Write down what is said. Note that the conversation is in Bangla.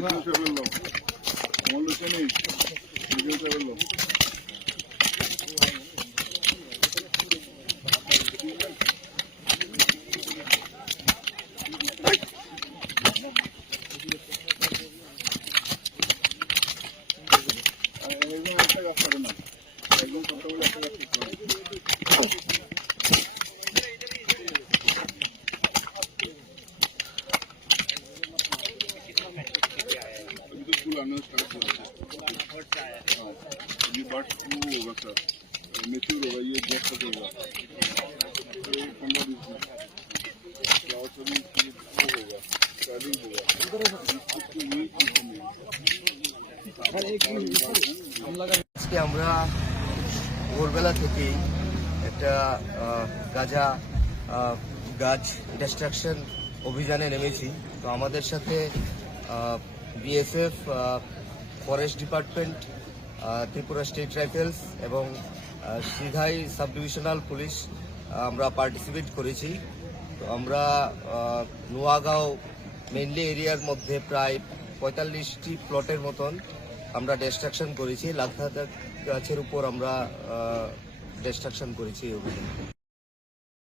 ये बर्ड फ्लू होगा सर, मेच्योर होगा, ये बहुत होगा, तो 15-20 दिन होगा, स्टार्टिंग होगा। আজকে আমরা ভোরবেলা থেকেই একটা গাছ ডিস্ট্রাকশন অভিযানে নেমেছি। তো আমাদের সাথে BSF, forest department, Tripura state rifles এবং সিধাই সাব ডিভিশনাল পুলিশ আমরা পার্টিসিপেট করেছি। তো আমরা নোয়াগাঁও মেইনলি এরিয়ার মধ্যে প্রায় 45টি প্লটের মতন আমরা ডিস্ট্রাকশন করেছি। লাখ গাছের উপর আমরা ডিস্ট্রাকশন করেছি এই অভিযানে।